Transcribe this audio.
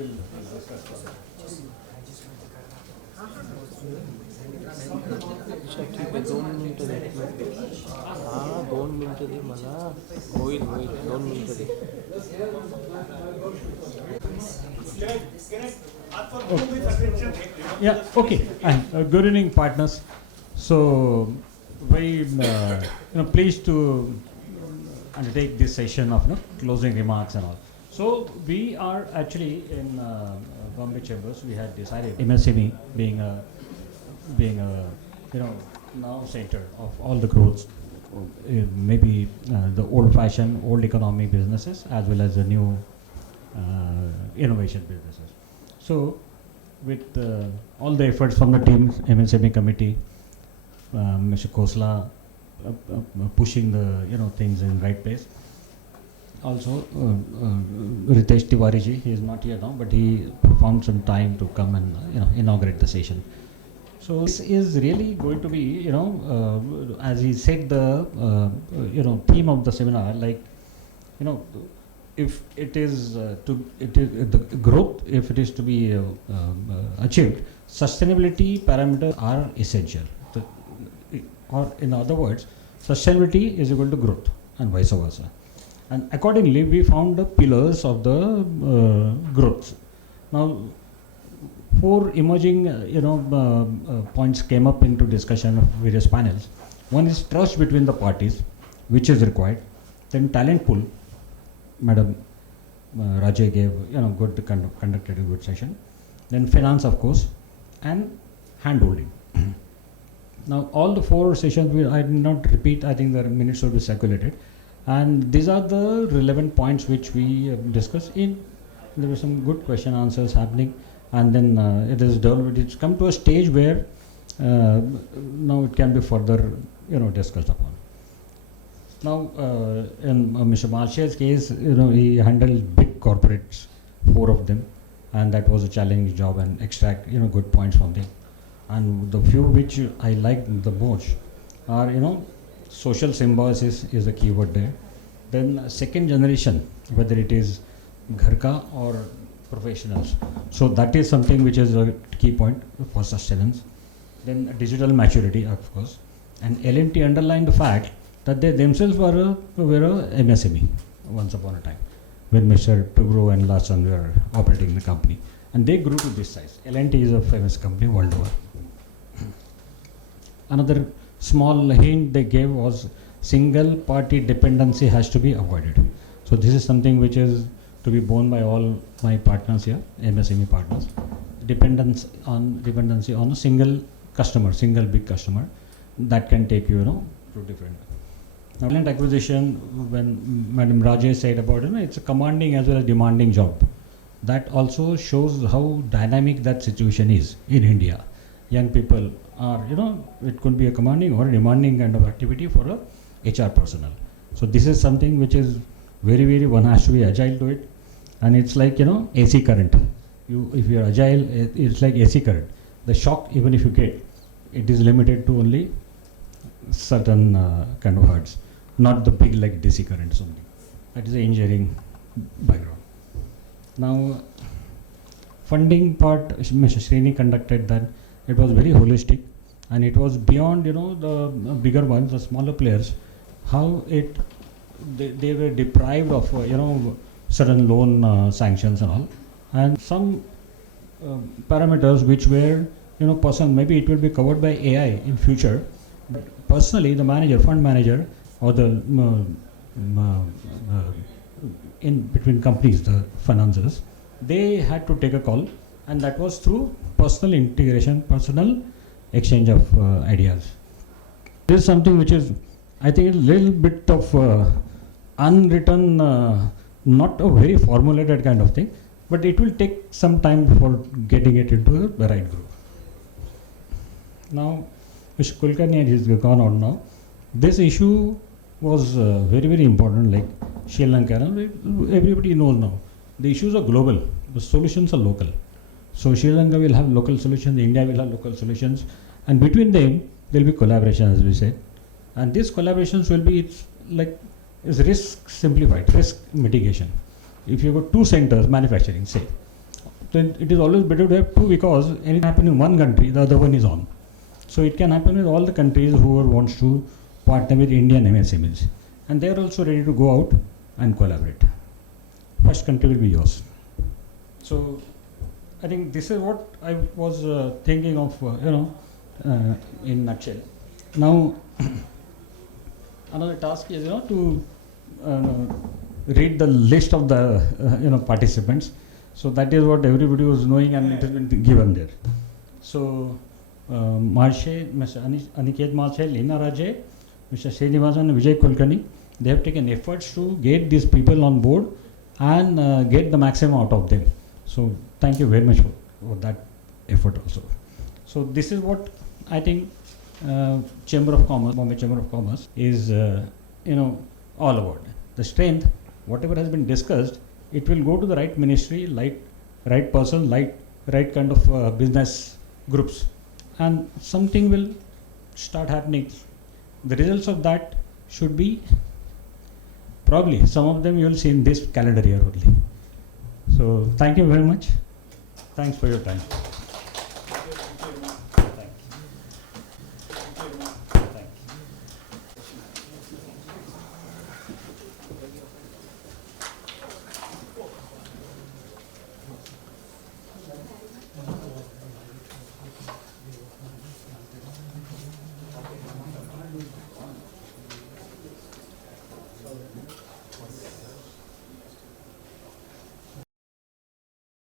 अच्छा ठीक आहे 2 मिनिटं दे हां 2 मिनिटं दे मला होईल 2 मिनिटं दे Yeah, okay. And good evening, partners. So, very pleased to undertake this session of closing remarks and all. So, we are actually in Bombay Chambers. We had decided MSME being a now center of all the growth, maybe the old-fashioned, old economy businesses as well as the new innovation businesses. So, with all the efforts from the team, MSME committee, Mr. Khosla pushing the things in right place. Also, Ritesh Tiwari ji, he is not here now, but he found some time to come and inaugurate the session. So this is really going to be, as he said, the theme of the seminar, like, if it is the growth, if it is to be achieved, sustainability parameters are essential. Or in other words, sustainability is equal to growth and vice versa. And accordingly, we found the pillars of the growth. Now, 4 emerging points came up into discussion of various panels. One is trust between the parties, which is required. Then talent pool. Madam Rajay gave conducted a good session. Then finance, of course, and handholding. Now all the 4 sessions I did not repeat. I think the minutes will be circulated, and these are the relevant points which we discussed. There were some good question answers happening, and then it is developed. It's come to a stage where now it can be further discussed upon. Now, in Mr. Marshall's case, he handled big corporates, 4 of them, and that was a challenging job, and extract good points from them. And the few which I liked the most are social symbiosis is a keyword there. Then second generation, whether it is gharka or professionals, so that is something which is a key point for sustenance. Then digital maturity, of course, and LMT underlined the fact that they themselves were a MSME once upon a time when Mr. Tugru and Larson were operating the company, and they grew to this size. L&T is a famous company world over. Another small hint they gave was single party dependency has to be avoided. So this is something which is to be borne by all my partners here, MSME partners. Dependency on a single customer, single big customer, that can take you to different. Now, talent acquisition, when Madam Rajay said about it's a commanding as well as demanding job. That also shows how dynamic that situation is in India. Young people are, it could be a commanding or demanding kind of activity for a HR personnel. So this is something which is very, very, one has to be agile to it, and it's like AC current. If you are agile, it's like AC current. The shock, even if you get, it is limited to only certain kind of hertz, not the big like DC current something. That is the engineering background. Now, funding part, Mr. Srini conducted that. It was very holistic, and it was beyond the bigger ones, the smaller players, how they were deprived of certain loan sanctions and all, and some parameters which were maybe it will be covered by AI in future, but personally the fund manager or the in between companies, the financiers, they had to take a call, and that was through personal integration, personal exchange of ideas. This is something which is, I think, a little bit of unwritten, not a very formulated kind of thing, but it will take some time before getting it into the right group. Now, Mr. Kulkarni has gone on now. This issue was very, very important, like Sri Lanka. Everybody knows now. The issues are global, the solutions are local. So Sri Lanka will have local solutions, India will have local solutions, and between them there will be collaboration, as we said. And these collaborations will be risk simplified, risk mitigation. If you have got 2 centers manufacturing, say, then it is always better to have two, because anything happen in one country, the other one is on. So it can happen with all the countries who wants to partner with Indian MSMEs, and they are also ready to go out and collaborate. First country will be yours. So I think this is what I was thinking of, in nutshell. Now another task is to read the list of the participants. So that is what everybody was knowing, and it has been given there. So Marshe, Mr. Aniket Marshe, Lena Raje, Mr. Srinivasan, Vijay Kulkarni, they have taken efforts to get these people on board and get the maximum out of them. So thank you very much for that effort also. So this is what I think Chamber of Commerce, Bombay Chamber of Commerce is all about. The strength, whatever has been discussed, it will go to the right ministry, right person, right kind of business groups, and something will start happening. The results of that should be probably some of them you will see in this calendar year only. So thank you very much. Thanks for your time.